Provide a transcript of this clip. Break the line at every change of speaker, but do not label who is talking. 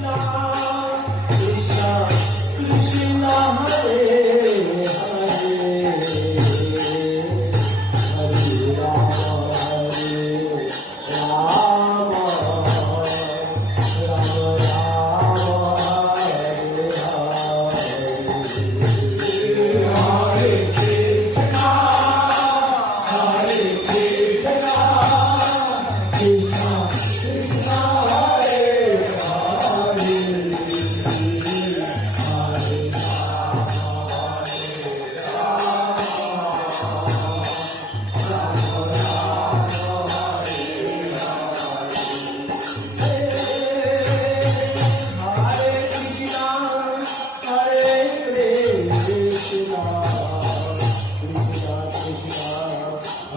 Allah.